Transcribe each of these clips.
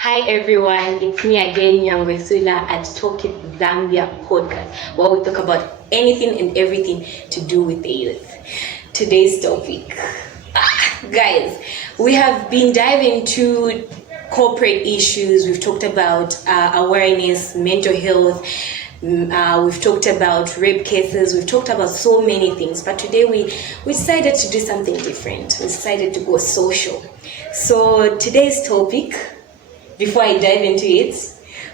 Hi everyone, it's me again, Nyangwesula at Talk It Zambia podcast, where we talk about anything and everything to do with the youth. Today's topic, guys, we have been diving into corporate issues. We've talked about awareness, mental health. We've talked about rape cases. We've talked about so many things, but today we decided to do something different. We decided to go social. So today's topic, before I dive into it,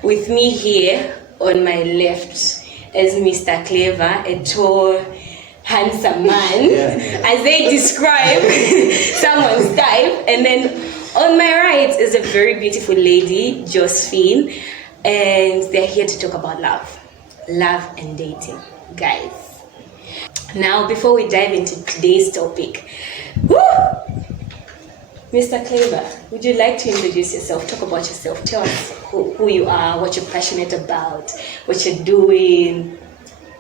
with me here on my left is Mr. Clever, a tall, handsome man, as they describe someone's type. And then on my right is a very beautiful lady, Josephine, and they're here to talk about love and dating, guys. Now, before we dive into today's topic, Mr. Clever, would you like to introduce yourself? Talk about yourself. Tell us who you are, what you're passionate about, what you're doing.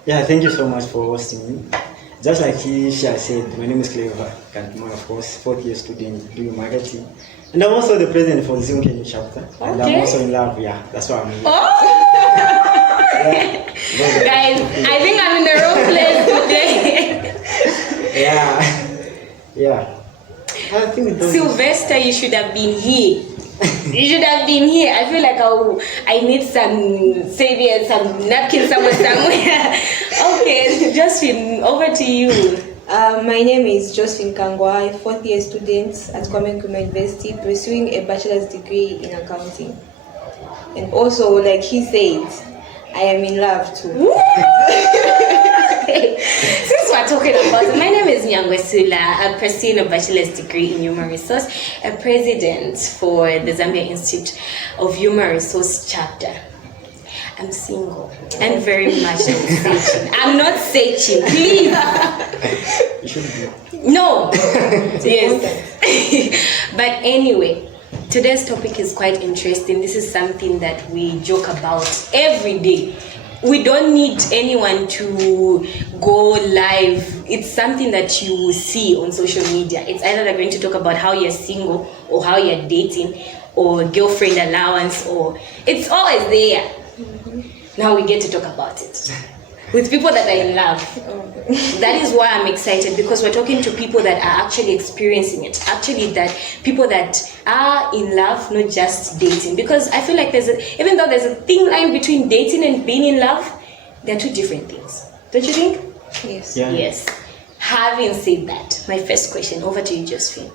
Yeah, thank you so much for hosting me. Just like she said, my name is Clever Kantumana, of course, fourth year student doing marketing. And I'm also the president for the Zoom Kenya chapter. Okay. And I'm also in love, that's why I'm here. Guys, I think I'm in the wrong place today. Yeah. I think Sylvester, you should have been here. You should have been here. I feel like I need some savior, some napkin somewhere. Okay, Josephine, over to you. My name is Josephine Kangwa, fourth year student at Kwame Nkrumah University, pursuing a bachelor's degree in accounting. And also, like he said, I am in love too. Since we're talking about it, my name is Nyangwesula. I'm pursuing a bachelor's degree in human resource, a president for the Zambia Institute of Human Resource chapter. I'm single and very much searching. I'm not searching, please. You shouldn't be. No. Yes. But anyway, today's topic is quite interesting. This is something that we joke about every day. We don't need anyone to go live. It's something that you will see on social media. It's either they're going to talk about how you're single or how you're dating or girlfriend allowance, or it's always there. Now we get to talk about it with people that are in love. That is why I'm excited, because we're talking to people that are actually experiencing it. Actually, that people that are in love, not just dating. Because I feel like even though there's a thin line between dating and being in love, they're two different things. Don't you think? Yes. Yeah. Yes. Having said that, my first question over to you, Josephine.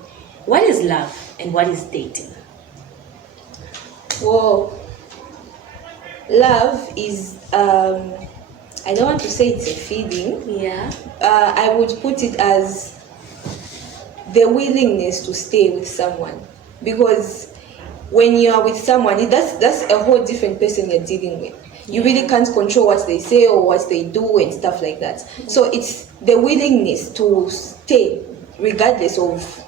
What is love and what is dating? Well, love is I don't want to say it's a feeling. Yeah. I would put it as the willingness to stay with someone, because when you are with someone, that's a whole different person you're dealing with. You really can't control what they say or what they do and stuff like that. So it's the willingness to stay regardless of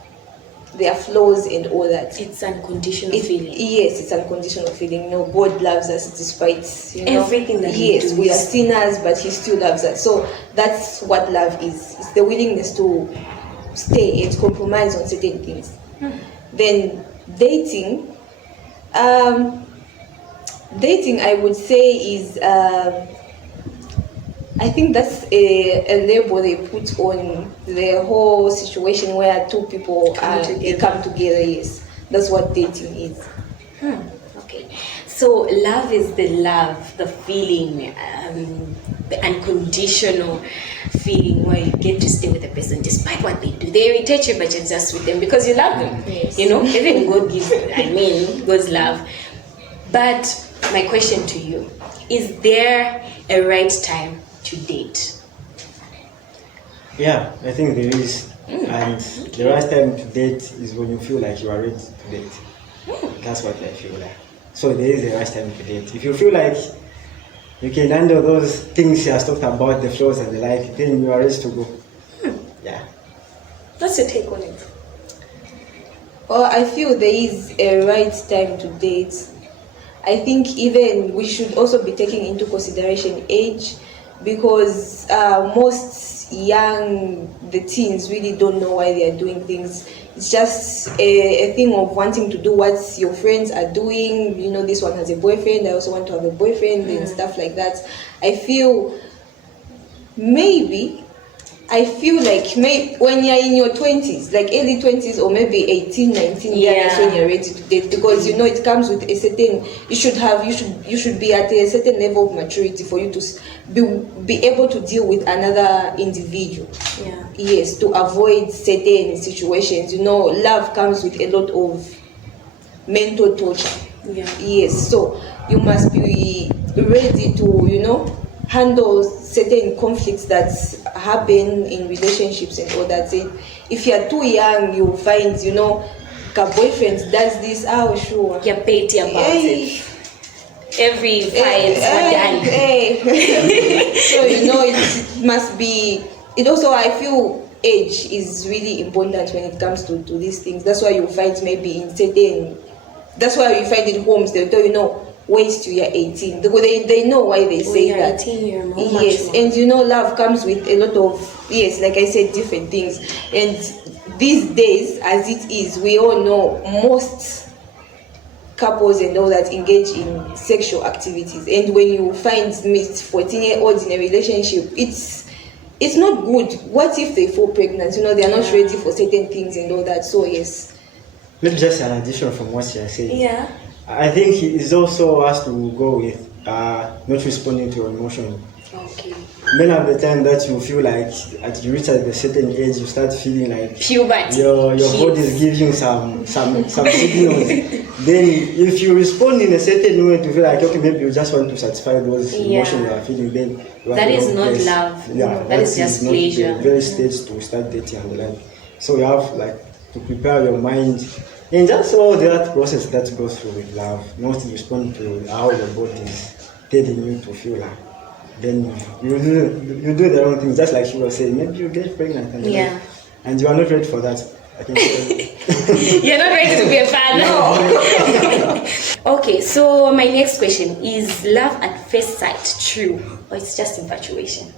their flaws and all that. It's unconditional feeling. Yes, it's unconditional feeling. God loves us despite everything that we do. We are sinners, but He still loves us. So that's what love is. It's the willingness to stay and compromise on certain things. Then dating, I would say is I think that's a label they put on the whole situation where two people come together. Yes, that's what dating is. Okay, so love is the love, the feeling, the unconditional feeling where you get to stay with a person despite what they do. They irritate you, but you're just with them because you love them. Yes. Even God gives, God's love. But my question to you, is there a right time to date? Yeah, I think there is. And the right time to date is when you feel like you are ready to date. That's what I feel like. So there is a right time to date. If you feel like you can handle those things you have talked about, the flaws and the like, then you are ready to go. Yeah. What's your take on it? Well, I feel there is a right time to date. I think even we should also be taking into consideration age, because most the teens really don't know why they are doing things. It's just a thing of wanting to do what your friends are doing. You know, this one has a boyfriend, I also want to have a boyfriend and stuff like that. I feel like when you're in your 20s, like early 20s or maybe 18, 19, that's when you're ready to date, because you know it comes with a certain, you should be at a certain level of maturity for you to be able to deal with another individual. Yes, to avoid certain situations. You know, love comes with a lot of mental torture. Yes, so you must be ready to, you know, handle certain conflicts that happen in relationships and all that. If you're too young, you'll find, you know, a boyfriend does this, oh sure, You're petty about it. Every fight, so you know it must be. It also, I feel age is really important when it comes to these things. That's why you find maybe in certain. That's why you find in homes they'll tell you, no, wait till you're 18, because they know why they say that. 18, you're more yes, mature. and you know, love comes with a lot of, yes, like I said, different things. And these days, as it is, we all know most couples and all that engage in sexual activities. And when you find 14-year-olds in a relationship, it's not good. What if they fall pregnant? You know, they are not ready for certain things and all that. So yes. Maybe just an addition from what you're saying. Yeah. I think it also has to go with not responding to your emotion. Okay. Many of the time that you feel like you reach at a certain age, you start feeling like Puberty. your body is giving some signals. Then if you respond in a certain way to feel like, okay, maybe you just want to satisfy those emotions you are feeling, then you are That in the is wrong not place. love. Yeah, That is just not pleasure. the very stage to start dating and the like. So you have like to prepare your mind. And that's all that process that goes through with love, not to respond to how your body is telling you to feel like. Then you do the wrong thing, just like she was saying, maybe you get pregnant and you are not ready for that. I can tell you. You're not ready to be a father. Okay, so my next question is: love at first sight true, or it's just infatuation?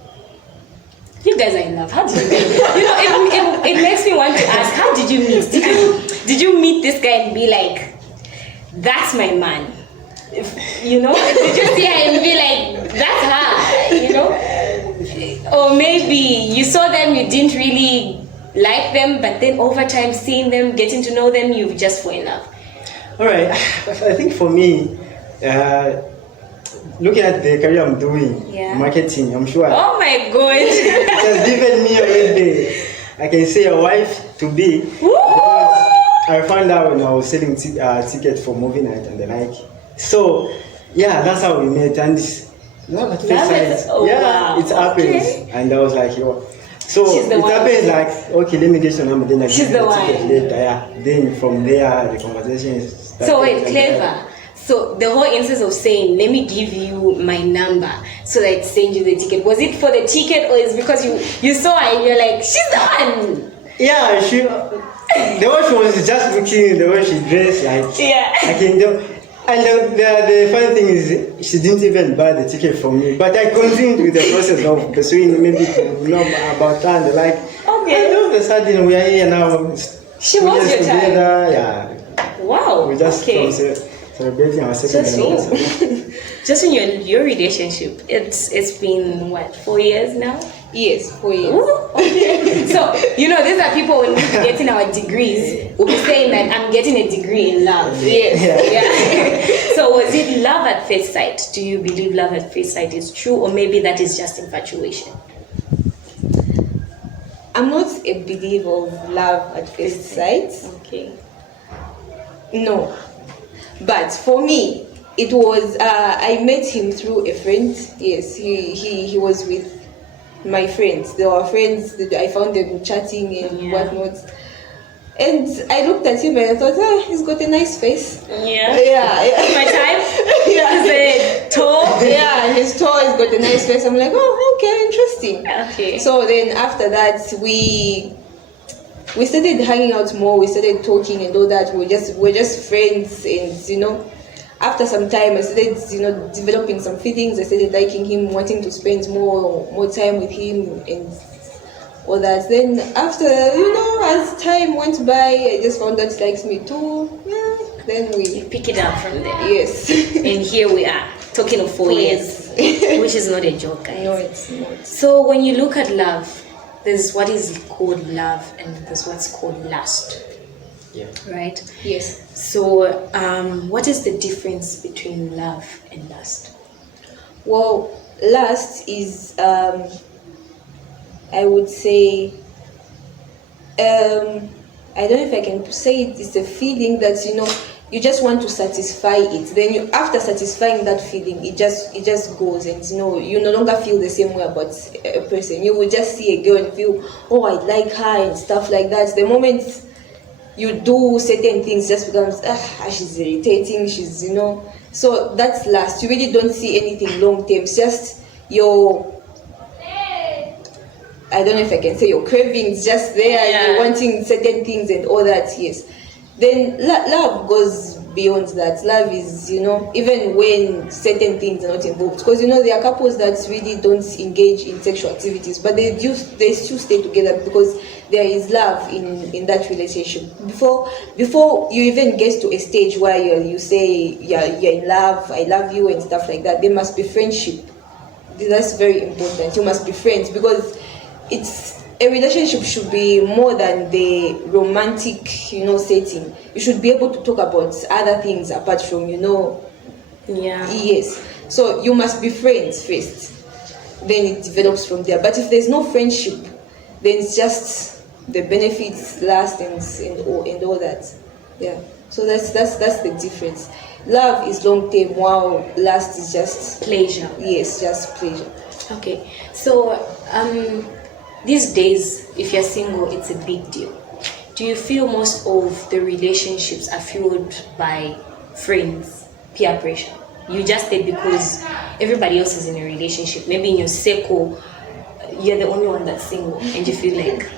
You guys are in love. How did you meet? You know, it makes me want to ask: how did you meet? Did you meet this guy and be like, "That's my man"? You know, did you see her and be like, "That's her"? You know, or maybe you saw them, you didn't really like them, but then over time, seeing them, getting to know them, you just fall in love. All right, I think for me, looking at the career I'm doing, marketing, I'm sure. Oh my God! It has given me already, I can say, a wife to be. I found out when I was selling tickets for movie night and the like. So, yeah, that's how we met. And love at first sight. Wow. It happens. Okay. And I was like, yo. So it happens like, okay, let me get your number. Then I get the ticket later. Yeah. Then from there, the conversation started. So wait, clever. So the whole instance of saying, let me give you my number so that I send you the ticket, was it for the ticket, or is because you saw her and you're like, she's the one? Yeah, the way she was just looking, the way she dressed, like, I can do. And the funny thing is, she didn't even buy the ticket for me. But I continued with the process of pursuing maybe to know about her and the like. Okay. And all of a sudden, we are here now. She was your type. Yeah. Wow. We just celebrating our second anniversary. Just in your relationship, it's been what, 4 years now? Yes, 4 years. Ooh, okay. So, you know, these are people when we're getting our degrees, we'll be saying that I'm getting a degree in love. Yes. Yeah. So was it love at first sight? Do you believe love at first sight is true, or maybe that is just infatuation? I'm not a believer of love at first sight. Okay. No. But for me, it was, I met him through a friend. Yes, he was with my friends. They were friends. I found them chatting and whatnot. And I looked at him and I thought, he's got a nice face. Yeah. My type? Yeah. Is it tall? Yeah, he's tall, he's got a nice face. I'm like, oh, okay, interesting. Okay. So then after that, we started hanging out more, we started talking and all that. We're just friends, and you know, after some time I started, you know, developing some feelings. I started liking him, wanting to spend more time with him, and or that. Then after, as time went by, I just found that he likes me too. Yeah, then we Pick it up from there. yes. And here we are, talking of 4 years, which is not a joke, guys. No, it's not. So when you look at love, there's what is called love and there's what's called lust, Yeah. right? Yes. So what is the difference between love and lust? Well, lust is, I would say, I don't know if I can say it. It's a feeling that you just want to satisfy it. Then after satisfying that feeling, it just goes, and you no longer feel the same way about a person. You will just see a girl and feel, oh, I like her and stuff like that. The moment you do certain things, just becomes she's irritating. She's So that's lust. You really don't see anything long term. It's just your, I don't know if I can say, your cravings just there. Yeah. You're wanting certain things and all that. Yes. Then love goes beyond that. Love is, even when certain things are not involved. Because, there are couples that really don't engage in sexual activities, but they still stay together because there is love in that relationship. Before you even get to a stage where you say you're in love, I love you and stuff like that, there must be friendship. That's very important. You must be friends, because a relationship should be more than the romantic, setting. You should be able to talk about other things apart from, Yeah. Yes. So you must be friends first. Then it develops from there. But if there's no friendship, then it's just the benefits last and all that. Yeah. So that's the difference. Love is long term, while lust is just Pleasure. yes, just pleasure. Okay. So these days, if you're single, it's a big deal. Do you feel most of the relationships are fueled by friends, peer pressure? You just did because everybody else is in a relationship. Maybe in your circle, you're the only one that's single, and you feel like.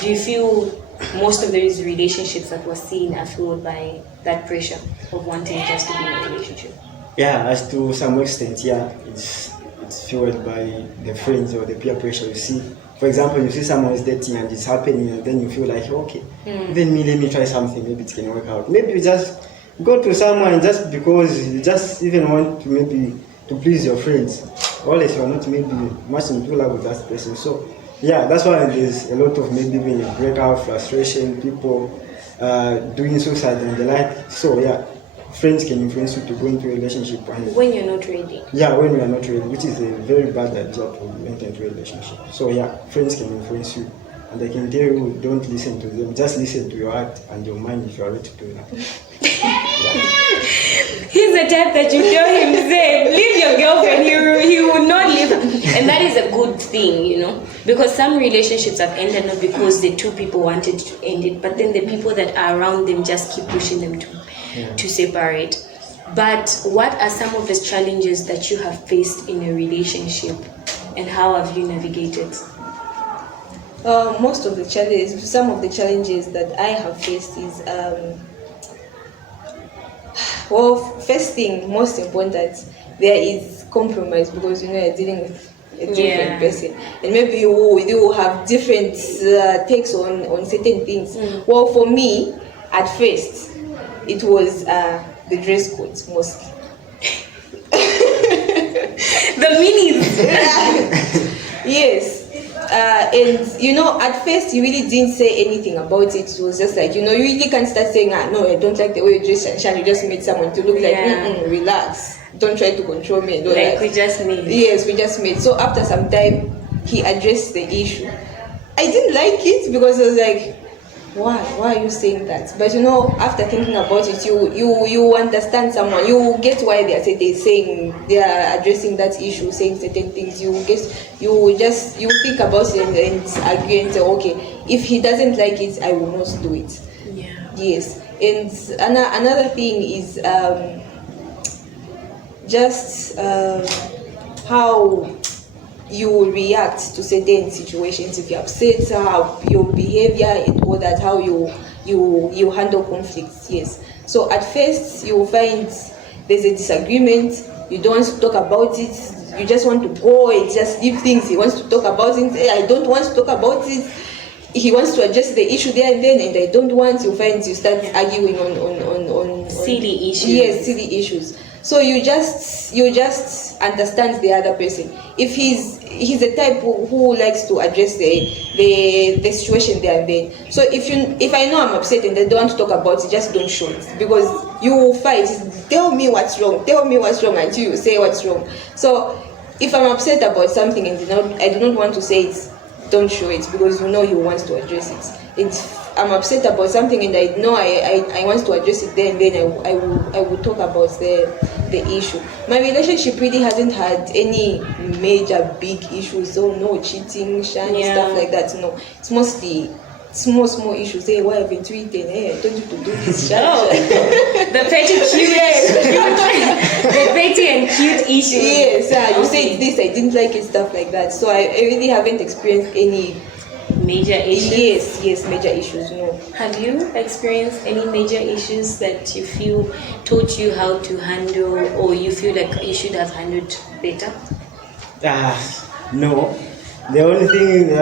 Do you feel most of these relationships that we're seeing are fueled by that pressure of wanting just to be in a relationship? Yeah, as to some extent, yeah, it's fueled by the friends or the peer pressure you see. For example, you see someone is dating and it's happening, and then you feel like, okay, then let me try something, maybe it can work out. Maybe you just go to someone just because you just even want to maybe to please your friends, or else you are not maybe much into love with that person. So yeah, that's why there's a lot of maybe when you break out, frustration, people doing suicide and the like. So yeah, friends can influence you to go into a relationship. And When you're not ready. yeah, when we are not ready, which is a very bad idea to enter into a relationship. So yeah, friends can influence you, and they can tell you don't listen to them, just listen to your heart and your mind if you are ready to do that. He's the type that you tell him, say, leave your girlfriend, he will not leave. And that is a good thing, because some relationships have ended not because the two people wanted to end it, but then the people that are around them just keep pushing them to separate. But what are some of the challenges that you have faced in a relationship, and how have you navigated? Some of the challenges that I have faced is, first thing, most important, there is compromise, because you're dealing with a different person, and maybe you will have different takes on certain things. Well, for me, at first, it was the dress codes mostly. The minis. Yes. And at first you really didn't say anything about it. It was just like, you really can't start saying, no, I don't like the way you dress, Shanshan. You just made someone to look like, relax, don't try to control me. And all Like that. we just made. Yes, we just made. So after some time, he addressed the issue. I didn't like it because I was like, why are you saying that? But after thinking about it, you understand someone, you get why they are addressing that issue, saying certain things. You think about it and agree and say, okay, if he doesn't like it, I will not do it. Yeah. Yes. And another thing is how you will react to certain situations. If you're upset, how your behavior and all that, how you handle conflicts. Yes. So at first you will find there's a disagreement, you don't want to talk about it, you just want to go and just leave things. He wants to talk about it. I don't want to talk about it. He wants to address the issue there and then, and I don't want. You find you start arguing on silly issues. Yes, silly issues. So you just understand the other person. If he's a type who likes to address the situation there and then. So if I know I'm upset and I don't want to talk about it, just don't show it, because you will fight. Tell me what's wrong until you say what's wrong. So if I'm upset about something and I do not want to say it, don't show it, because you know he wants to address it. If I'm upset about something and I know I want to address it there and then, I will talk about the issue. My relationship really hasn't had any major big issues, so no cheating, shiny, stuff like that. No, it's mostly small issues. Hey, why haven't you eaten? Hey, I told you to do this. The petty the petty and cute issues. Yes, you said this, I didn't like it, stuff like that. So I really haven't experienced any major issues. Yes, major issues. No. Have you experienced any major issues that you feel taught you how to handle, or you feel like you should have handled better? No. The only thing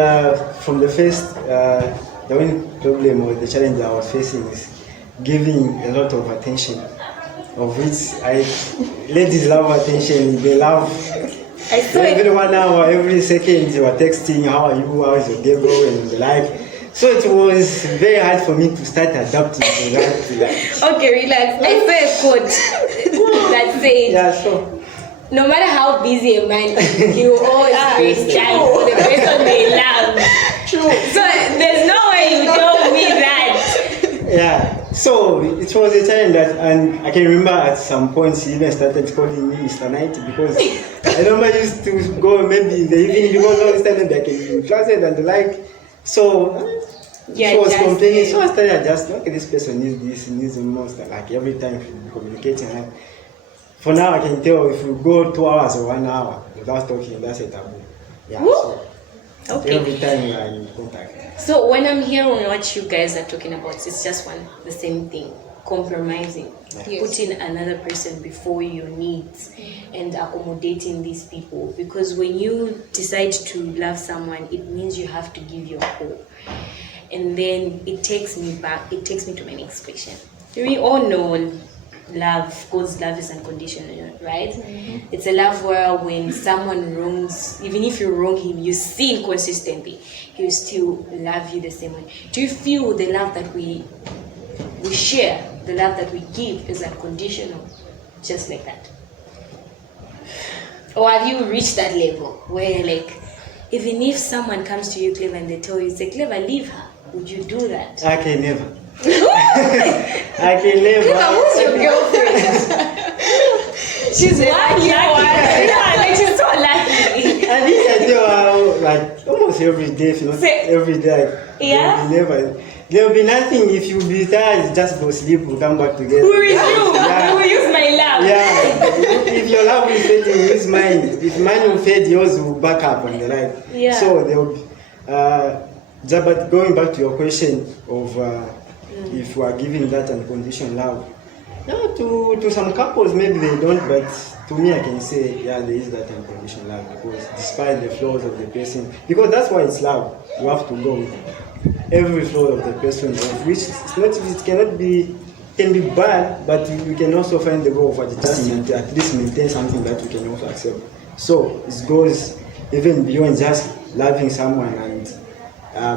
from the first, the only problem or the challenge I was facing is giving a lot of attention, of which ladies love attention. They love every 1 hour, every second you are texting, how are you, how is your day going, and the like. So it was very hard for me to start adapting to that. Okay, relax. I saw a quote that said, yeah, so no matter how busy a man is, he will always create time for the person they love. True. So there's no way you told me that. yeah, so it was a challenge that, and I can remember at some points he even started calling me Mr. Knight, because I remember I used to go maybe in the evening, because all this time maybe I can be closet and the like. So she was complaining, so I started adjusting. Okay, this person needs this, needs the most. Like every time we communicating, like, for now I can tell if we go 2 hours or 1 hour without talking, that's a taboo. Yeah. So Okay. every time we are in contact. So when I'm hearing what you guys are talking about, it's just the same thing: compromising, Yes. putting another person before your needs, and accommodating these people. Because when you decide to love someone, it means you have to give your whole. And then it takes me to my next question. We all know love, because love is unconditional, right? Mm-hmm. It's a love where when someone wrongs, even if you wrong him, you sin consistently, he will still love you the same way. Do you feel the love that we share, the love that we give, is unconditional, just like that? Or have you reached that level where, like, even if someone comes to you, Clever, and they tell you, say, Clever, leave her, would you do that? I can never. I can never. Who's your girlfriend? She's lucky. Yeah, she's so lucky. At least I tell her, like, almost every day, if not every day. Yeah? There will be nothing. If you be tired, just go sleep, we'll come back together. Who is you? Yeah. You will use my love. Yeah. If your love will fade, you use mine. If mine will fade, yours will back up on the line. Yeah. So there will be, but going back to your question of if we are giving that unconditional love, no, to some couples maybe they don't, but to me I can say, yeah, there is that unconditional love, because despite the flaws of the person, because that's why it's love, you have to go with every flaw of the person, of which can be bad, but we can also find the way of adjustment, at least maintain something that we can also accept. So it goes even beyond just loving someone and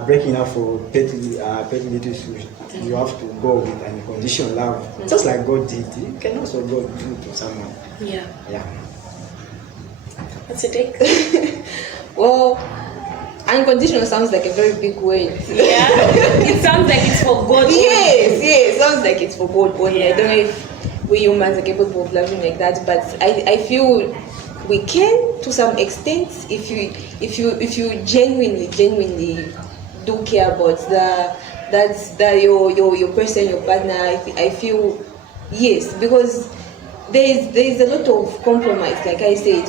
breaking up for petty little issues. You have to go with unconditional love, just like God did. You can also go do to someone. Yeah. Yeah. What's your take? Well, unconditional sounds like a very big word. Yeah. It sounds like it's for God. Yes, sounds like it's for God only. I don't know if we humans are capable of loving like that, but I feel we can to some extent if you genuinely do care about your person, your partner. I feel yes, because there is a lot of compromise. Like I said,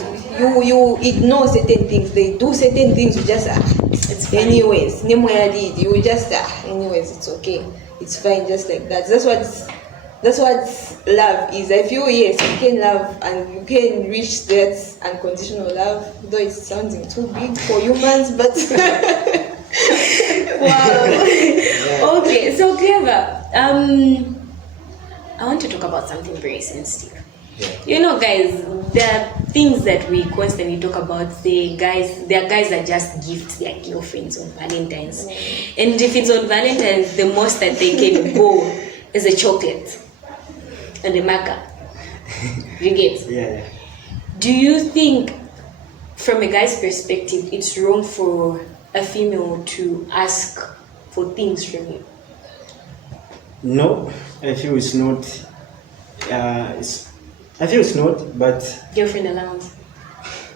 you ignore certain things. They do certain things. You just It's fine. anyways. You just anyways. It's okay. It's fine. Just like that. That's what That's what love is. I feel yes, you can love and you can reach that unconditional love, though it's sounding too big for humans, but Wow. Okay, so Clever. I want to talk about something very sensitive. Yeah. You know, guys, there are things that we constantly talk about. There are guys that just gift their girlfriends on Valentine's. And if it's on Valentine's, the most that they can go is a chocolate and a marker. You get? Yeah. Do you think, from a guy's perspective, it's wrong for a female to ask for things from you? No, I feel it's not. I feel it's not, but Girlfriend allowance.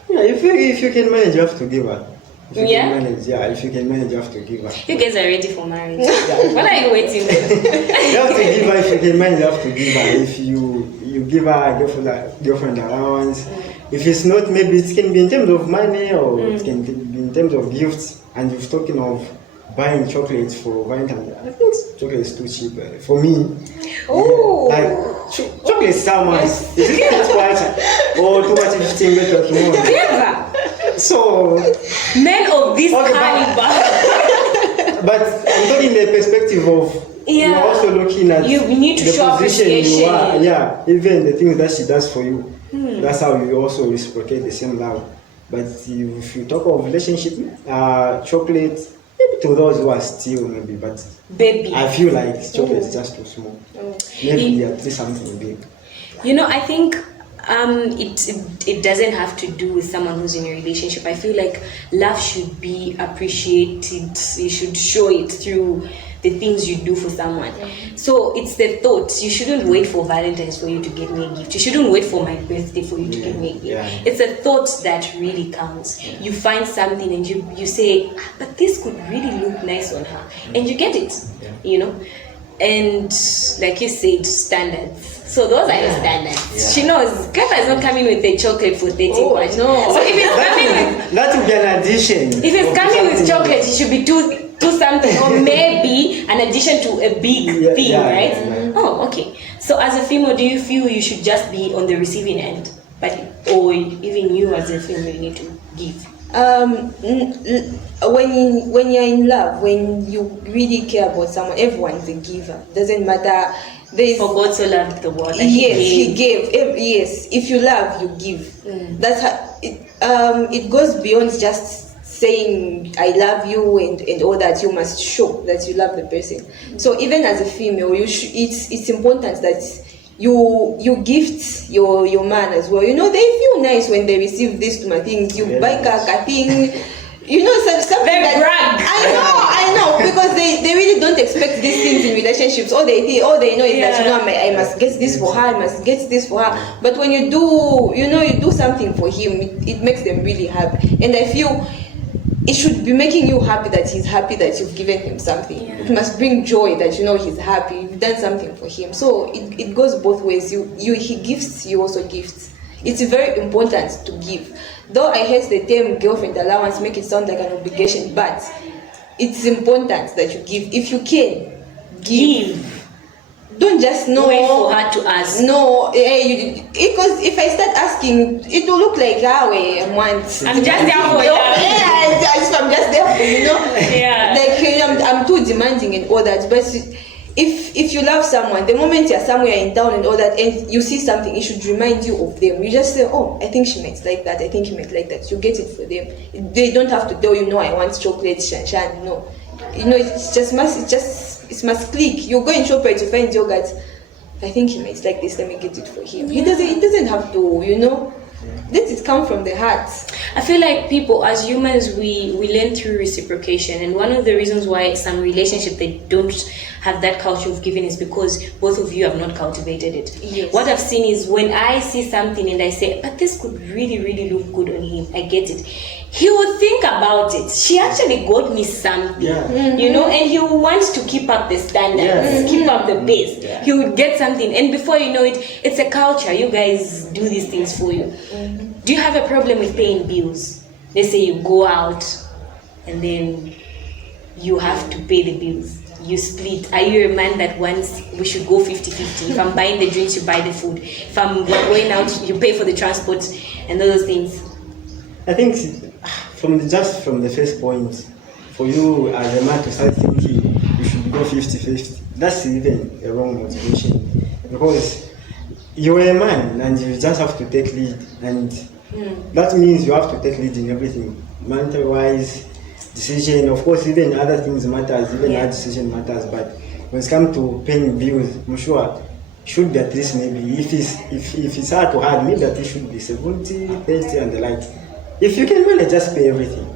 yeah, if you can manage, you have to give her. If you Yeah? can manage, if you can manage, you have to give her. You guys are ready for marriage. What are you waiting for? You have to give her. If you can manage, you have to give her. If you give her a girlfriend allowance, if it's not, maybe it can be in terms of money or it can be in terms of gifts. And you're talking of buying chocolates for Valentine's. I think chocolate is too cheap for me. Oh. Chocolate is how much? Is it just or too much 15 better tomorrow? Clever. So, Men of this Okay, caliber. but I'm talking the perspective of you're also looking at You need to the show position you appreciation. are. Yeah, even the things that she does for you. That's how you also reciprocate the same love. But if you talk of relationship, chocolate, maybe to those who are still maybe, but Baby. I feel like chocolate is just too small. Maybe at least something big. You know, I think it doesn't have to do with someone who's in a relationship. I feel like love should be appreciated. You should show it through the things you do for someone. So it's the thought. You shouldn't wait for Valentine's for you to give me a gift. You shouldn't wait for my birthday for you to give me a gift. Yeah. It's a thought that really counts. You find something and you say, but this could really look nice on her. And you get it, you know. And like you said, standards. So those are the standards. Yeah. She knows. Clever is not coming with a chocolate for 30 Oh, much. no. So if it's coming with That would be an addition. if it's of coming with something. chocolate, it should be two something, or maybe an addition to a big thing, yeah, right? yeah. Oh, okay. So as a female, do you feel you should just be on the receiving end, or even you as a female, you need to give? When you're in love, when you really care about someone, everyone's a giver. Doesn't matter. There's For God so loved the world. that yes, He he gave. gave. Yes, if you love, you give. That's how it goes beyond just saying I love you and all that. You must show that you love the person. So even as a female, it's important that you gift your man as well. You know, they feel nice when they receive these two things. You buy a thing. You know, something They that brag. I know, because they really don't expect these things in relationships. All they know is that, you know, I must get this for her, I must get this for her. But when you do something for him, it makes them really happy. And I feel it should be making you happy that he's happy that you've given him something. Yeah. It must bring joy that, you know, he's happy, you've done something for him. So it goes both ways. He gifts, you also gifts. It's very important to give. Though I hate the term girlfriend allowance, make it sound like an obligation, but it's important that you give. If you can, give. Don't just know. Wait for her to ask. No, because if I start asking, it will look like I want. I'm just there for you. Yeah, I'm just there for you, know. Yeah. Like I'm too demanding and all that. But if you love someone, the moment you're somewhere in town and all that, and you see something, it should remind you of them. You just say, oh, I think she might like that. I think he might like that. You get it for them. They don't have to tell you, no, I want chocolate, shan. No, you know, it must click. You go in ShopRite to find yogurt. I think he might like this. Let me get it for him. It doesn't have to, you know. Let it come from the heart. I feel like people, as humans, we learn through reciprocation, and one of the reasons why some relationships they don't have that culture of giving is because both of you have not cultivated it. Yes. What I've seen is when I see something and I say, but this could really, really look good on him, I get it. He will think about it. She actually got me something, you know, and he will want to keep up the standards, keep up the pace. Yeah. He would get something, and before you know it, it's a culture. You guys do these things for you. Do you have a problem with paying bills? Let's say you go out and then you have to pay the bills. you split? Are you a man that wants we should go 50-50? If I'm buying the drinks, you buy the food. If I'm going out, you pay for the transport and those things. I think from the first point, for you as a man to start thinking you should go 50-50, that's even a wrong motivation, because you're a man and you just have to take lead, and that means you have to take lead in everything, monetary-wise, decision. Of course, even other things matters, even that decision matters. But when it's come to paying bills, I'm sure should be at least maybe if it's hard to hard, maybe that it should be 70, 30 and the like. If you can manage, just pay everything.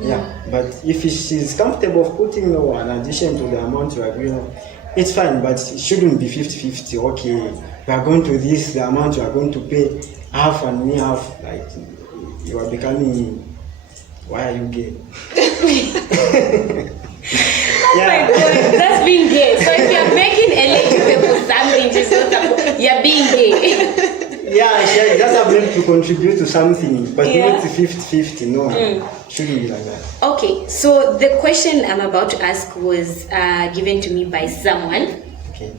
Yeah. But if she's comfortable of putting an addition to the amount you agree on, it's fine, but it shouldn't be 50-50. Okay, we are going to this, the amount you are going to pay half and me half. Like you are becoming. Why are you gay? Oh my God, that's being gay. So if you're making eligible for something, just not you're being gay. Yeah, she just have them to contribute to something, but not 50-50. No, shouldn't be like that. Okay, so the question I'm about to ask was given to me by someone. Okay.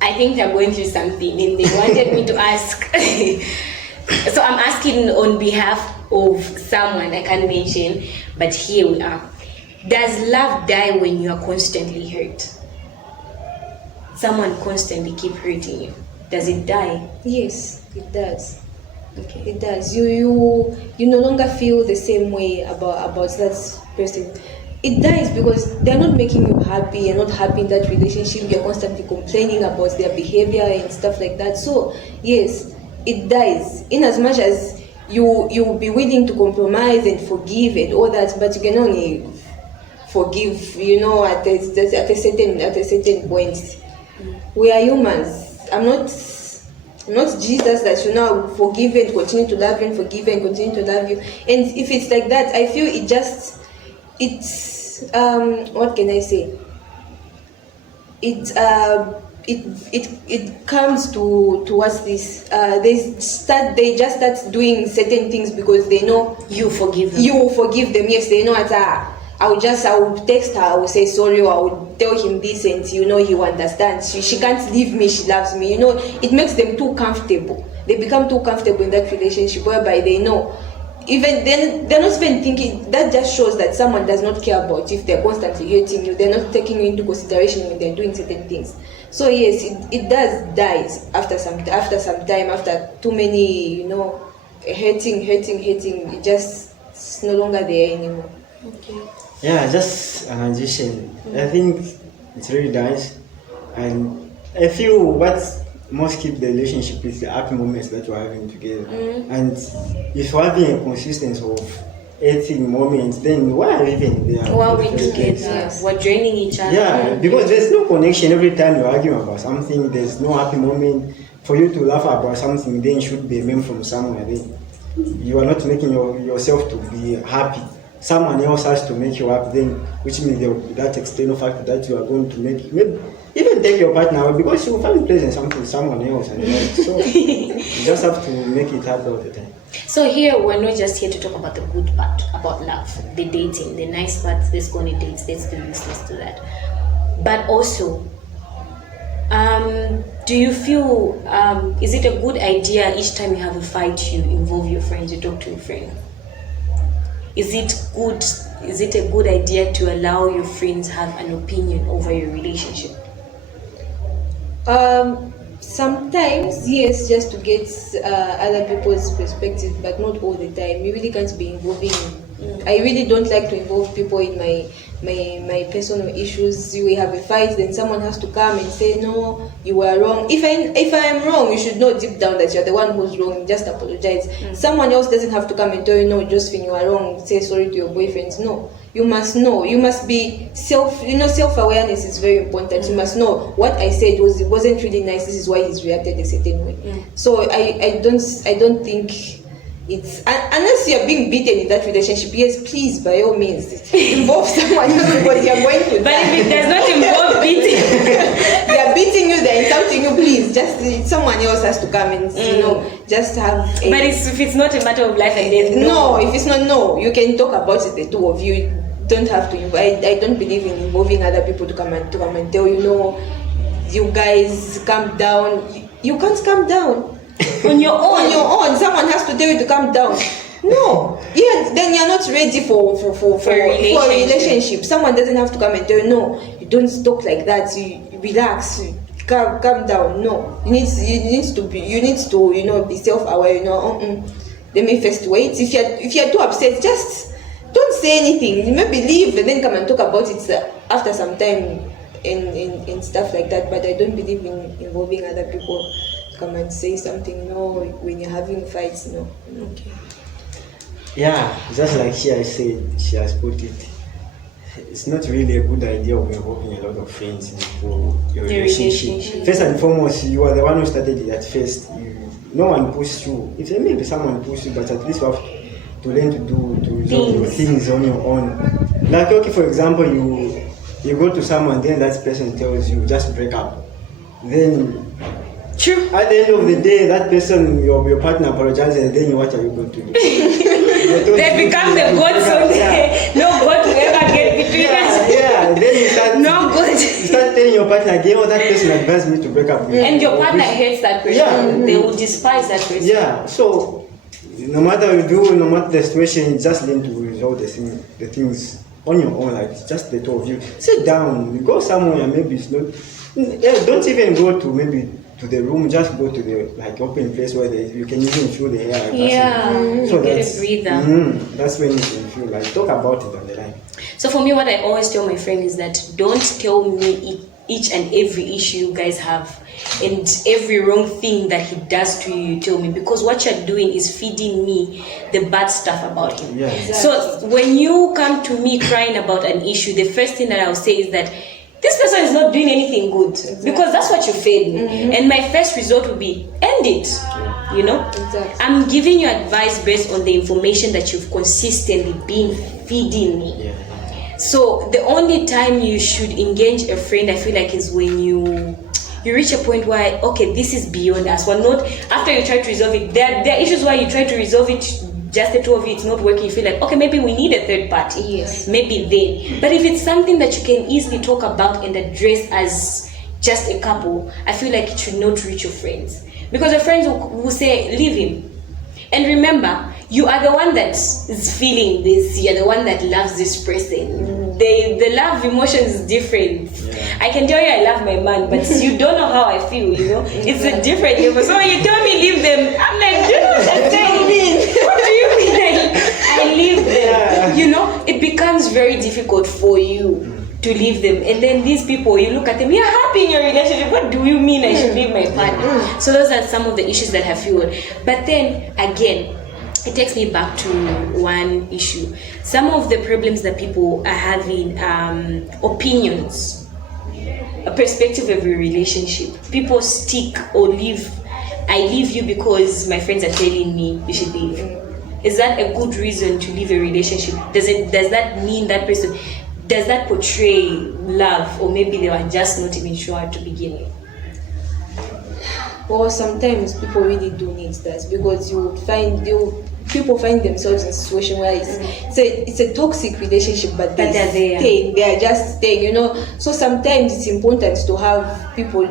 I think they're going through something and they wanted me to ask. So I'm asking on behalf of someone I can't mention, but here we are. Does love die when you are constantly hurt? Someone constantly keep hurting you. Does it die? Yes, it does. Okay. It does. You no longer feel the same way about that person. It dies because they're not making you happy. You're not happy in that relationship. You're constantly complaining about their behavior and stuff like that. So yes, it dies. In as much as you will be willing to compromise and forgive and all that, but you can only forgive, at a certain point. We are humans. I'm not Jesus that you now forgive and continue to love and forgive and continue to love you. And if it's like that, I feel it's what can I say? It comes towards this. They just start doing certain things because they know you forgive them. You will forgive them. Yes, they know that. I will text her, I will say sorry, or I will tell him this, and he will understand. She can't leave me, she loves me. It makes them too comfortable. They become too comfortable in that relationship whereby they know. Even then, they're not even thinking. That just shows that someone does not care about if they're constantly hating you. They're not taking you into consideration when they're doing certain things. So yes, it does die after some time, after too many, hating. It's no longer there anymore. Okay. Yeah, just an addition. I think it really dies, and I feel what most keep the relationship is the happy moments that you're having together. And if you're having a consistency of 18 moments, then why are we even there? Why are we together? Yes. We're draining each other. Yeah, because there's no connection every time you're arguing about something. There's no happy moment. For you to laugh about something, then should be a meme from somewhere. Then you are not making yourself to be happy. Someone else has to make you happy, then, which means that external factor that you are going to make, maybe even take your partner away because you will find pleasure in someone else, and so you just have to make it happen all the time. So here we're not just here to talk about the good part about love, the dating, the nice parts. Let's go on a date. Let's do this. Let's do that. But also, do you feel is it a good idea each time you have a fight you involve your friends, you talk to your friend? Is it a good idea to allow your friends have an opinion over your relationship? Sometimes, yes, just to get other people's perspective, but not all the time. You really can't be involving. I really don't like to involve people in my personal issues. We have a fight, then someone has to come and say, no, you were wrong. If I am wrong, you should know deep down that you're the one who's wrong. Just apologize. Someone else doesn't have to come and tell you, no, Josephine, you are wrong. Say sorry to your boyfriends. No, you must know. You must be self-awareness is very important. You must know what I said wasn't really nice. This is why he's reacted a certain way. So I don't think it's, unless you're being beaten in that relationship, yes, please, by all means, involve someone else because you're going to. But if it does not involve beating, they are beating you, they're insulting you, please, just someone else has to come and just have. But if it's not a matter of life and death, no, if it's not, no, you can talk about it, the two of you. don't have to. I don't believe in involving other people to come and tell you guys calm down. You can't calm down On your own. on your own. Someone has to tell you to calm down. No, yeah, then you're not ready for a relationship. Someone doesn't have to come and tell you, no, you don't talk like that. You relax, calm down. No, you need to be self-aware. Let me first wait. If you're too upset, just don't say anything. Maybe leave and then come and talk about it after some time and stuff like that. But I don't believe in involving other people to come and say something. No, when you're having fights, no. Okay. Yeah, just like she has put it. It's not really a good idea of involving a lot of friends into your relationship. First and foremost, you are the one who started it at first. No one pushed you. If maybe someone pushed you, but at least you have to learn to resolve your things on your own. Like, okay, for example, you go to someone, then that person tells you just break up. Then True. at the end of the day, that person, your partner apologizes, and then what are you going to do? They become the gods of the no god will ever get between us. Yeah. Then you start. No good. You start telling your partner again, that person advised me to break up with you. And your partner hates that person. Yeah. They will despise that person. Yeah. So no matter what you do, no matter the situation, just learn to resolve the things on your own. Like just the two of you. Sit down. Go somewhere. Maybe it's not. Yeah, don't even go to maybe to the room. Just go to the open place where you can even feel the air. Yeah. So get a breather. That's when you can feel like talk about it on the line. So for me, what I always tell my friend is that don't tell me each and every issue you guys have and every wrong thing that he does to you, you tell me, because what you're doing is feeding me the bad stuff about him. Yeah. Exactly. So when you come to me crying about an issue, the first thing that I'll say is that this person is not doing anything good, because that's what you fed me. And my first resort would be end it. Exactly. I'm giving you advice based on the information that you've consistently been feeding me. Yeah. So the only time you should engage a friend, I feel like, is when you reach a point where, okay, this is beyond us. We're not, after you try to resolve it, there are issues where you try to resolve it, just the two of you, it's not working. You feel like, okay, maybe we need a third party. Yes. Maybe then. But if it's something that you can easily talk about and address as just a couple, I feel like it should not reach your friends. Because your friends will say, leave him. And remember, you are the one that is feeling this. You're the one that loves this person. The love emotion is different. Yeah. I can tell you I love my man, but you don't know how I feel, It's a different level. So when you tell me leave them, I'm like, dude, what do you mean? What do you mean? I leave them. Yeah. It becomes very difficult for you to leave them. And then these people, you look at them, you're happy in your relationship. What do you mean I should leave my partner? So those are some of the issues that have fueled. But then again, it takes me back to one issue. Some of the problems that people are having, opinions, a perspective of a relationship. People stick or leave. I leave you because my friends are telling me you should leave. Is that a good reason to leave a relationship? Does that mean that person, does that portray love, or maybe they were just not even sure to begin with? Well, sometimes people really do need that, because people find themselves in a situation where it's a toxic relationship, but they're staying. They are just staying, So sometimes it's important to have people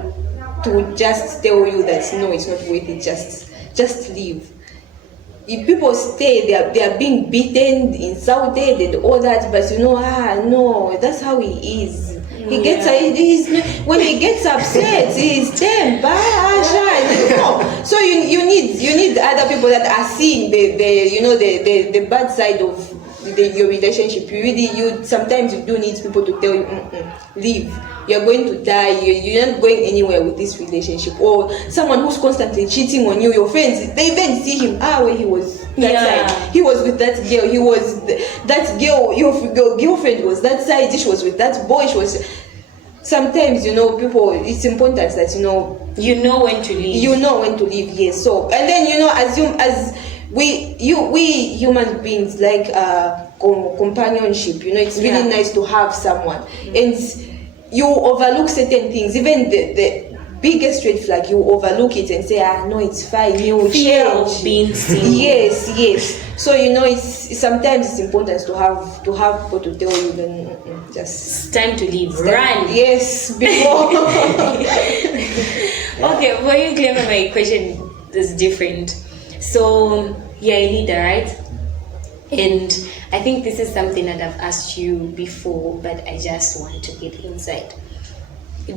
to just tell you that no, it's not worth it. Just leave. If people stay, they are being beaten, insulted, and all that. But no, that's how he is. He gets when he gets upset, he's them. No. So you need other people that are seeing the bad side of your relationship. Sometimes you do need people to tell you, leave. You're going to die. You're not going anywhere with this relationship. Or someone who's constantly cheating on you. Your friends, they even see him. Where he was that side. He was with that girl. He was that girl. Your girlfriend was that side. She was with that boy. She was. Sometimes people. It's important that you know when to leave. You know when to leave. Yes. So and then as we human beings like companionship. It's really nice to have someone and. You overlook certain things, even the biggest red flag, you overlook it and say, no, it's fine, you will Fear of change. being seen. Yes. So it's sometimes it's important to have people to tell you, then just It's time to leave. Run. Yes, before. Okay, for you, Clever, my question is different. So you're a leader, right? And I think this is something that I've asked you before, but I just want to get insight.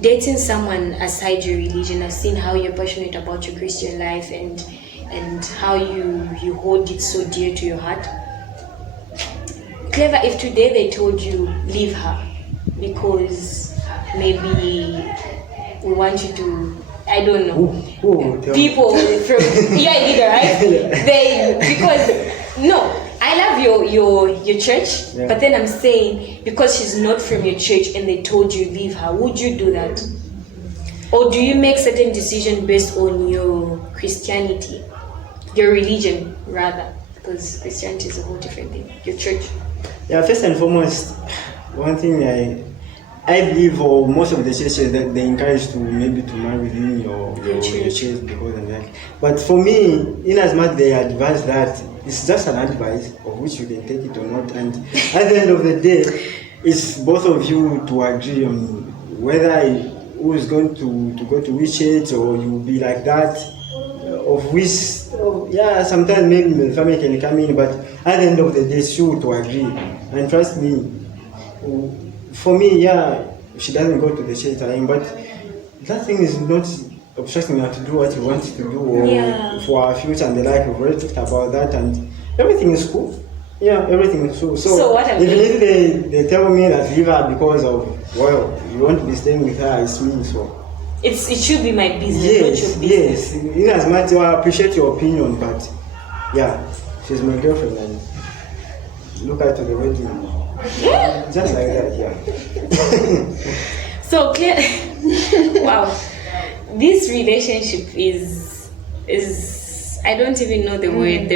Dating someone aside your religion, I've seen how you're passionate about your Christian life and how you hold it so dear to your heart. Clever, if today they told you leave her because maybe we want you to, I don't know, people from you're a leader, right? I love your church, Yeah. but then I'm saying because she's not from your church and they told you leave her, would you do that? Or do you make certain decisions based on your Christianity, your religion rather? Because Christianity is a whole different thing. Your church. Yeah, first and foremost, one thing I believe, or most of the churches, that they encourage to maybe to marry within your church because of that. But for me, in as much they advise that, it's just an advice of which you can take it or not. And at the end of the day, it's both of you to agree on whether who is going to go to which church, or you will be like that. Of which, sometimes maybe the family can come in, but at the end of the day, it's you to agree. And trust me, for me, she doesn't go to the church time, but that thing is not obstructing her to do what you want to do, or for our future and the like. We've already talked about that, and everything is cool. Yeah, everything is cool. So what have even if they tell me that leave her because of, well, you want to be staying with her, it's me, so. It should be my business, not your business. Yes. In as much I appreciate your opinion, but she's my girlfriend, and look at the wedding. Just like that, So clear. Wow, this relationship is I don't even know the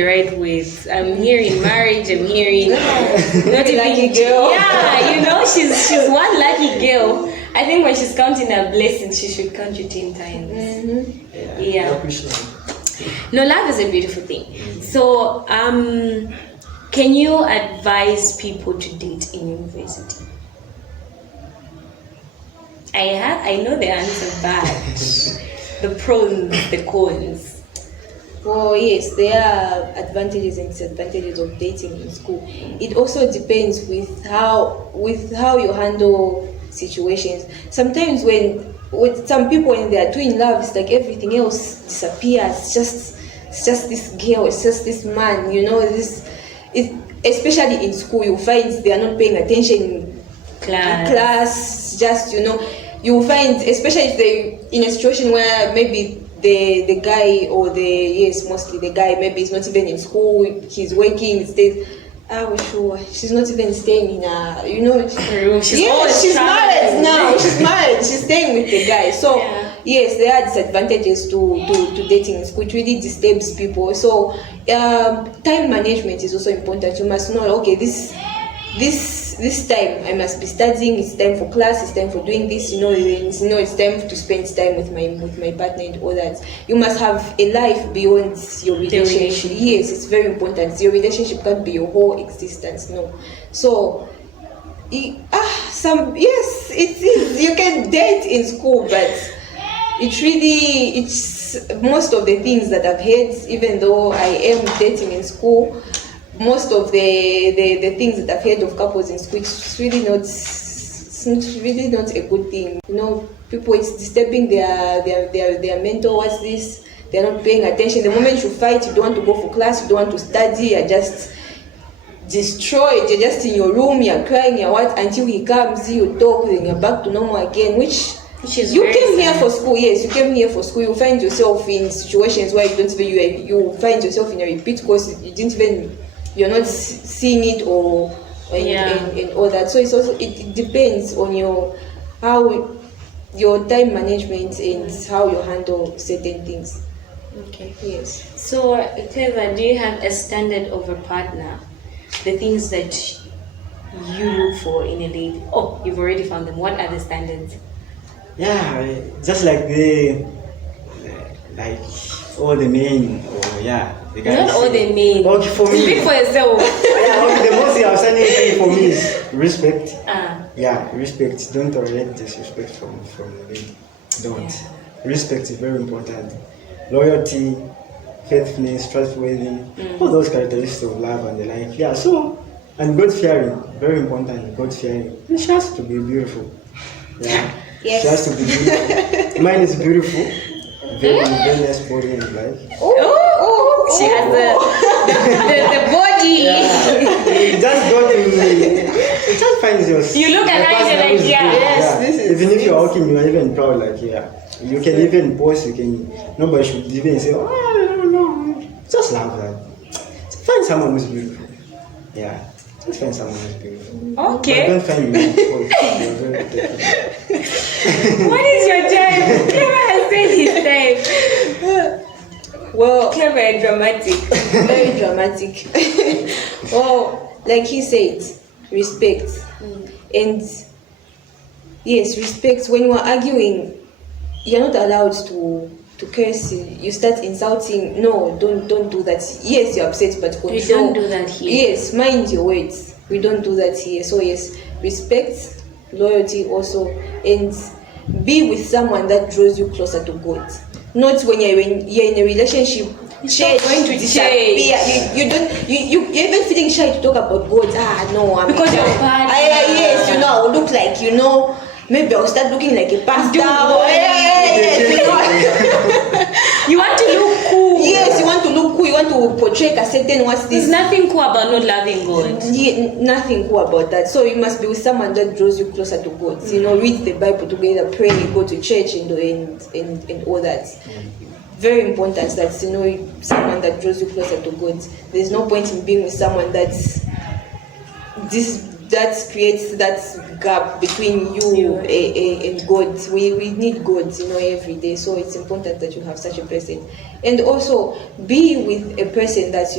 right word. I'm hearing marriage. I'm hearing not even lucky girl. Yeah, she's one lucky girl. I think when she's counting her blessings, she should count you 10 times. Yeah. I appreciate it. No, love is a beautiful thing. So, can you advise people to date in university? I know the answer, but the pros, the cons. Well, yes, there are advantages and disadvantages of dating in school. It also depends with how you handle situations. Sometimes with some people, when they are doing love, it's like everything else disappears. It's just this girl, it's just this man, especially in school, you find they are not paying attention in class, you find, especially if they in a situation where maybe the guy, or mostly the guy, maybe is not even in school, he's working, stays. Sure, she's not even staying in a, room. She's married now. She's married. She's staying with the guy. So yes, there are disadvantages to dating in school. It really disturbs people. So time management is also important. You must know, okay, this time I must be studying. It's time for class. It's time for doing this. It's time to spend time with my partner and all that. You must have a life beyond your relationship. Yes, it's very important. Your relationship can't be your whole existence. No. So, it is. You can date in school, but it's most of the things that I've heard. Even though I am dating in school, most of the things that I've heard of couples in school, it's really not a good thing. People, it's disturbing their mental. What's this? They're not paying attention. The moment you fight, you don't want to go for class, you don't want to study, you're just destroyed. You're just in your room, you're crying, until he comes, you talk, then you're back to normal again, which you came here for school. Yes, you came here for school. You find yourself in situations where you find yourself in a repeat course. You're not seeing it and all that. So it depends on your time management and how you handle certain things. Okay. Yes. So, Clever, do you have a standard of a partner? The things that you look for in a lady? Oh, you've already found them. What are the standards? Yeah, just like like all the men, or yeah, the guys. Not all the men. Okay, for me. Speak for yourself. Yeah, okay, the most outstanding thing for me is respect. Ah. Yeah, respect. Don't tolerate disrespect from me. Don't. Yeah. Respect is very important. Loyalty, faithfulness, trustworthy, all those characteristics of love and the like. Yeah, so, and God fearing, very important. God fearing. She has to be beautiful. Yeah. Yes. She has to be beautiful. Mine is beautiful. Very nice body and life. Oh, she has the body. You just go to you just find yours. You look at her and you're like, yeah. Yes, this is- Even if you're walking, you're even proud, like, yeah. You can even post, nobody should even say, oh, I don't know. Just love that. Find someone who's beautiful. Yeah. Just find someone who's beautiful. Okay. But don't find me because you're very beautiful. What is your time? Clever has said his time. Well, Clever and dramatic. very dramatic. Well, like he said, respect. And yes, respect. When you are arguing, you're not allowed to curse. You start insulting. No, don't do that. Yes, you're upset, but control. We don't do that here. Yes, mind your words. We don't do that here. So yes, respect, loyalty also, and be with someone that draws you closer to God. Not when you're in a relationship. It's not going to disappear. change. You're even feeling shy to talk about God. No, I'm Because you're bad. yes, I look like maybe I'll start looking like a pastor. You want to look cool. Yes, you want to look cool. You want to portray a certain what's There's this. nothing cool about not loving God. Yeah, nothing cool about that. So you must be with someone that draws you closer to God. Read the Bible together, pray, go to church, and all that. Very important that someone that draws you closer to God. There's no point in being with someone that creates that gap between you and God. We need God, every day. So it's important that you have such a person, and also be with a person that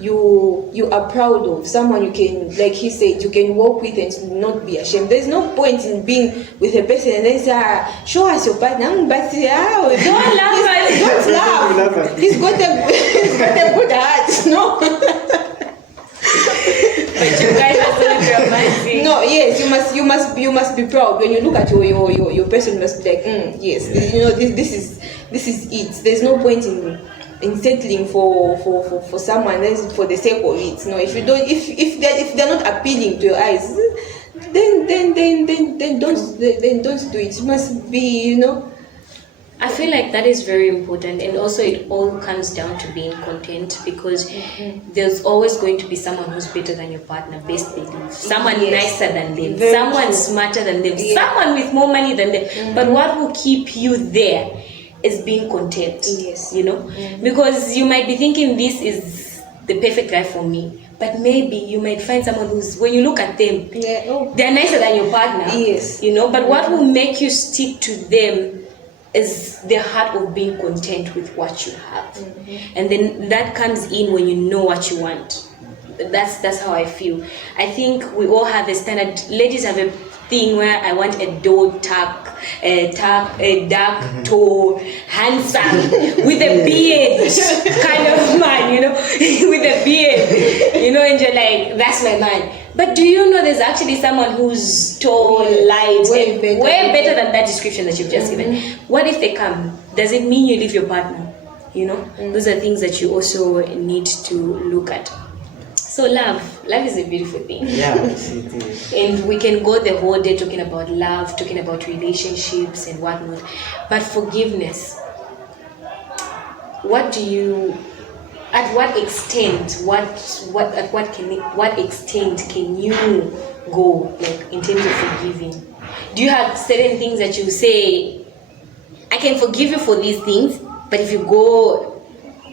you are proud of, someone you can, like he said, you can walk with and not be ashamed. There's no point in being with a person and then say, show us your partner, but Don't laugh. don't laugh. He's got a good heart. No. You guys are so dramatic. No, yes, you must be proud when you look at your person. You must be like, yes, this is it. There's no point in settling for someone else for the sake of it. No, if you don't, if they're not appealing to your eyes, then don't do it. It must be, I feel like that is very important, and also it all comes down to being content, because there's always going to be someone who's better than your partner, best believe, someone Yes. nicer than them, Very someone true. smarter than them, Yeah. someone with more money than them. But what will keep you there is being content. Yes. Because you might be thinking this is the perfect guy for me, but maybe you might find someone who's, when you look at them, they're nicer than your partner. Yes. But what will make you stick to them is the heart of being content with what you have. And then that comes in when you know what you want. That's how I feel. I think we all have a standard. Ladies have a thing where I want a dark, tall, handsome, with a beard kind of man, with a beard, and you're like, that's my man. But do you know there's actually someone who's tall, light, Way and better. way better than that description that you've just given? What if they come? Does it mean you leave your partner? Those are things that you also need to look at. So love is a beautiful thing. Yeah, it is. And we can go the whole day talking about love, talking about relationships and whatnot. But forgiveness, at what extent can you go, like, in terms of forgiving? Do you have certain things that you say, I can forgive you for these things, but if you go,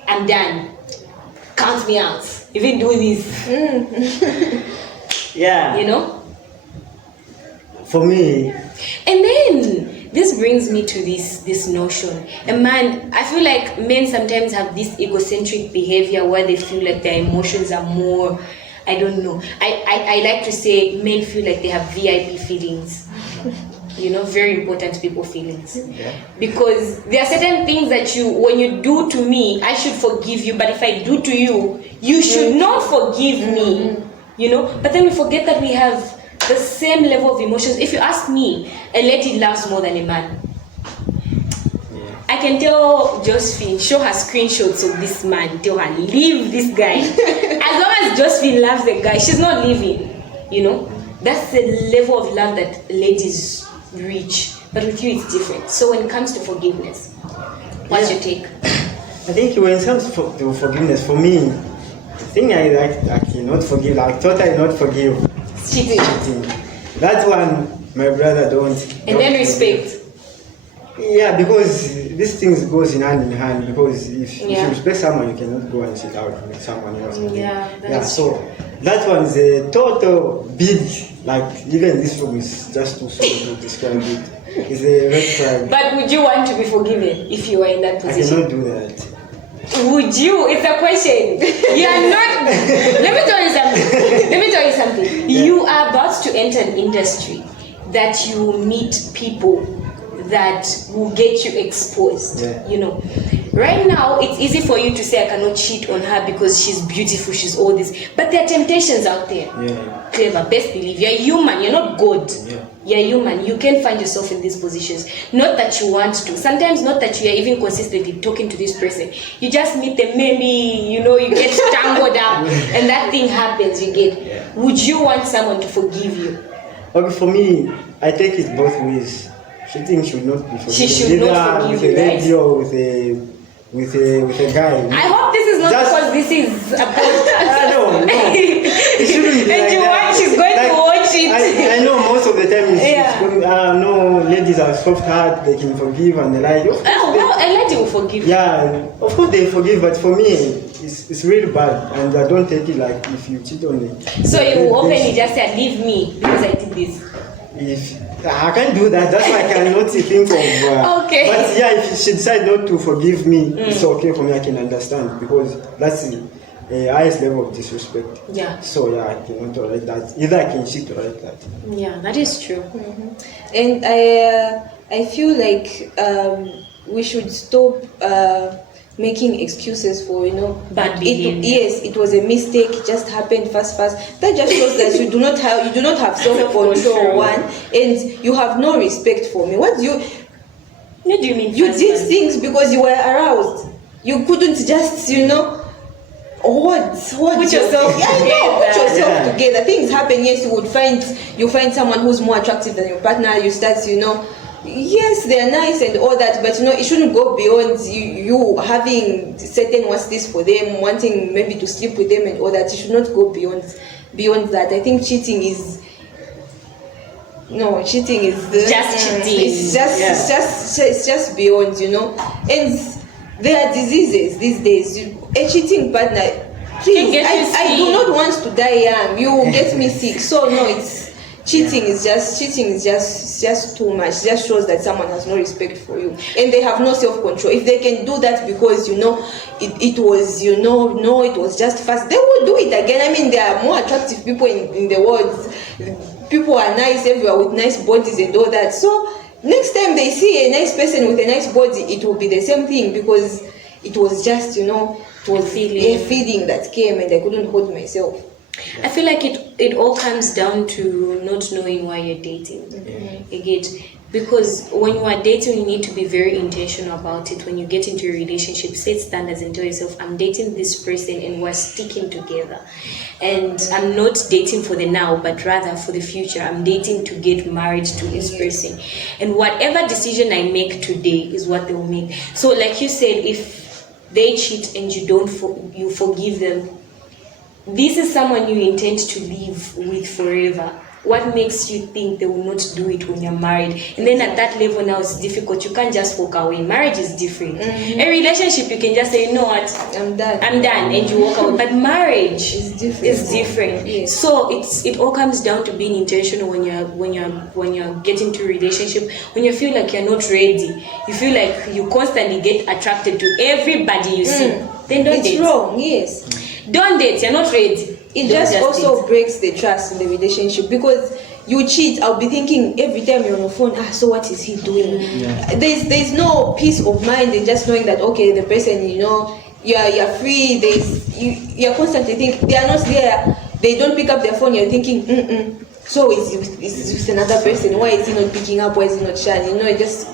I'm done, count me out, even do this, Yeah. For me, And then this brings me to this notion. A man, I feel like men sometimes have this egocentric behavior where they feel like their emotions are more, I don't know. I like to say men feel like they have VIP feelings. very important people feelings. Yeah. Because there are certain things that when you do to me, I should forgive you, but if I do to you, you should not forgive me, But then we forget that we have the same level of emotions. If you ask me, a lady loves more than a man. I can tell Josephine, show her screenshots of this man, tell her, leave this guy. As long as Josephine loves the guy, she's not leaving, That's the level of love that ladies reach. But with you, it's different. So when it comes to forgiveness, what's your take? I think when it comes to forgiveness, for me, the thing I cannot forgive, I totally not forgive Cheating. That one, my brother don't. And then respect. Yeah, because these things goes in hand. Because if you respect someone, you cannot go and sit out with someone else. So that one is a total big. Like even this room is just too small to describe it. It's a red flag. But would you want to be forgiven if you were in that position? I cannot do that. Would you? It's a question. You are not. Let me tell you something. Yeah. You are about to enter an industry that you meet people that will get you exposed. Right now it's easy for you to say I cannot cheat on her because she's beautiful, she's all this, but there are temptations out there. Clever, best believe you're human, you're not God. You're human. You can find yourself in these positions, not that you want to, sometimes not that you are even consistently talking to this person, you just meet them, maybe you get tangled up and that thing happens. Would you want someone to forgive you? Okay, for me, I take it both ways. Cheating should not be forgiven. She should not forgive you, right? With a guy. I hope this is not because this is a podcast. No. It shouldn't be like that. She's going to watch it. I know most of the time ladies are soft heart, they can forgive and they like. Well, a lady will forgive. Yeah, of course they forgive, but for me, it's really bad, and I don't take it like if you cheat on me. So you will openly just say, leave me because I did this. If I can't do that, that's why I cannot think of. Okay. But if she decides not to forgive me, it's okay for me. I can understand because that's the highest level of disrespect. Yeah. So I cannot tolerate that. Either I can cheat or like that. Yeah, that is true. And I feel like we should stop making excuses for bad behavior. Yes, it was a mistake, it just happened fast. That just shows that you do not have self-control, one, and you have no respect for me. What do you mean? You did things because you were aroused. You couldn't just put yourself together. Things happen. Yes, you find someone who's more attractive than your partner. You start yes, they're nice and all that, but it shouldn't go beyond you having certain what's this for them, wanting maybe to sleep with them and all that. It should not go beyond that. I think cheating is just cheating. It's just beyond, And there are diseases these days. A cheating partner, please, I do not want to die young. You will get me sick. So no, cheating is just too much. It just shows that someone has no respect for you and they have no self-control. If they can do that because it was it was just fast, they will do it again. I mean, there are more attractive people in the world. People are nice everywhere with nice bodies and all that. So next time they see a nice person with a nice body, it will be the same thing because it was just it was a feeling that came and I couldn't hold myself. I feel like it all comes down to not knowing why you're dating. Because when you are dating, you need to be very intentional about it. When you get into a relationship, set standards and tell yourself, I'm dating this person and we're sticking together. And I'm not dating for the now, but rather for the future. I'm dating to get married to this person. And whatever decision I make today is what they will make. So like you said, if they cheat and you forgive them, this is someone you intend to live with forever. What makes you think they will not do it when you're married? And then at that level now it's difficult. You can't just walk away. Marriage is different. A relationship you can just say, you know what, I'm done, and you walk away. But marriage is different. Yes. So it all comes down to being intentional when you're getting to a relationship. When you feel like you're not ready, you feel like you constantly get attracted to everybody you see. Then don't date. It's wrong. Yes. Don't date. You're not ready. It just also breaks the trust in the relationship because you cheat, I'll be thinking every time you're on the phone, so what is he doing? Yeah. There's no peace of mind in just knowing that, okay, the person, you're free. You're constantly thinking they are not there. They don't pick up their phone. You're thinking, so it's with another person. Why is he not picking up? Why is he not sharing? Just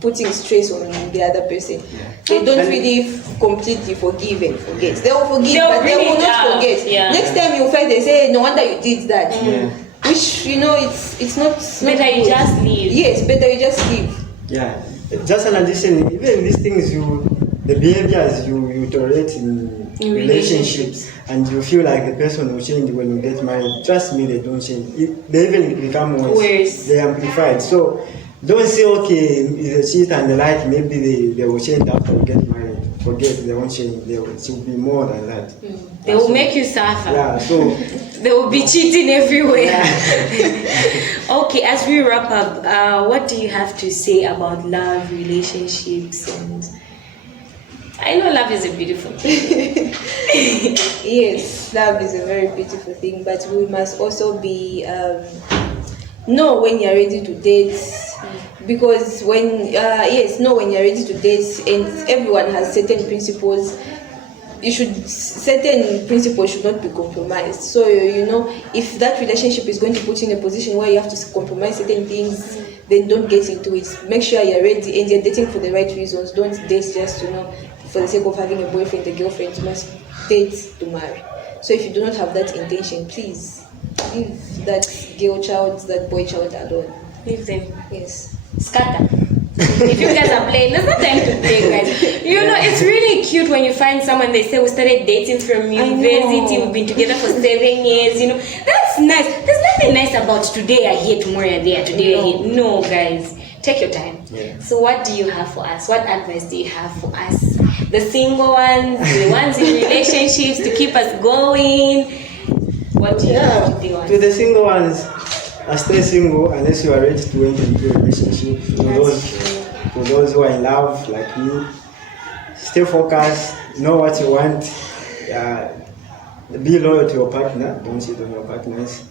putting stress on the other person. Yeah. They don't really completely forgive and forget. They will forgive, They'll but they bring will it not up. forget. Yeah. Next time you find, they say, no wonder you did that. Yeah. Which it's not Better you good. just leave. Yes, better you just leave. Yeah, just an addition, even these things the behaviors you tolerate in relationships, and you feel like the person will change when you get married, trust me, they don't change. They even become worse. They amplified. So don't say, okay, it's a cheat and the like, maybe they will change after you get married. Forget, they won't change. It will be more than that. They will make you suffer. Yeah, so They will be cheating everywhere. Okay, as we wrap up, what do you have to say about love, relationships, and I know love is a beautiful thing. Yes, love is a very beautiful thing, but we must also be know when you're ready to date, because when when you're ready to date, and everyone has certain principles. Certain principles should not be compromised. So if that relationship is going to put you in a position where you have to compromise certain things, then don't get into it. Make sure you're ready and you're dating for the right reasons. Don't date just for the sake of having a boyfriend, a girlfriend. You must date to marry. So if you do not have that intention, please leave that girl child, that boy child alone. Leave them. Yes. Scatter. If you guys are playing, there's no time to play, guys. It's really cute when you find someone, they say we started dating from university, we've been together for 7 years, That's nice. There's nothing nice about today you're here, tomorrow you're there, today you're here. No, guys. Take your time. Yeah. So what do you have for us? What advice do you have for us? The single ones, the ones in relationships to keep us going. What do you have to do? To the single ones, stay single unless you are ready to enter into a relationship. For those who are in love, like me, stay focused, know what you want, be loyal to your partner, don't cheat on your partners,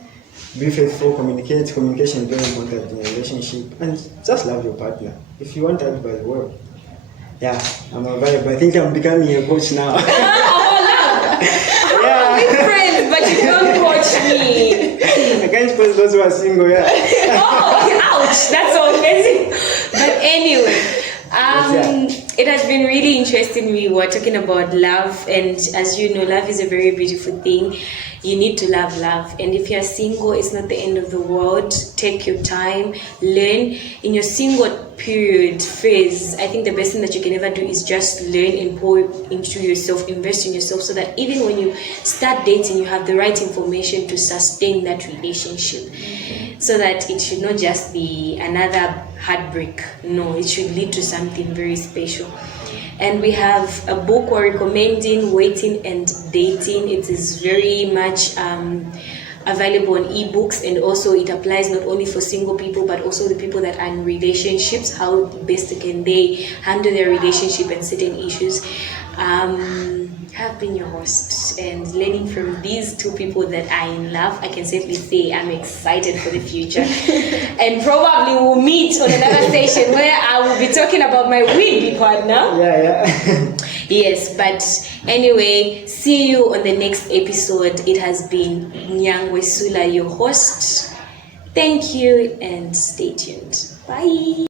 be faithful, communication is very important in a relationship, and just love your partner. If you want advice, well, I'm available. I think I'm becoming a coach now. We're friends, but you don't coach me. I can't suppose those who are single, Ouch, that's so offensive. But anyway, it has been really interesting. We were talking about love, and as you know, love is a very beautiful thing. You need to love, and if you're single, it's not the end of the world. Take your time, learn. In your single period phase, I think the best thing that you can ever do is just learn and pour into yourself, invest in yourself, so that even when you start dating, you have the right information to sustain that relationship. So that it should not just be another heartbreak. No, it should lead to something very special. And we have a book we're recommending, Waiting and Dating. It is very much available on ebooks, and also it applies not only for single people but also the people that are in relationships. How best can they handle their relationship and certain issues. Have been your host, and learning from these two people that are in love, I can safely say I'm excited for the future. And probably we'll meet on another session where I will be talking about my would-be partner. Yes, but anyway, see you on the next episode. It has been Nyangwe Sula, your host. Thank you, and stay tuned. Bye.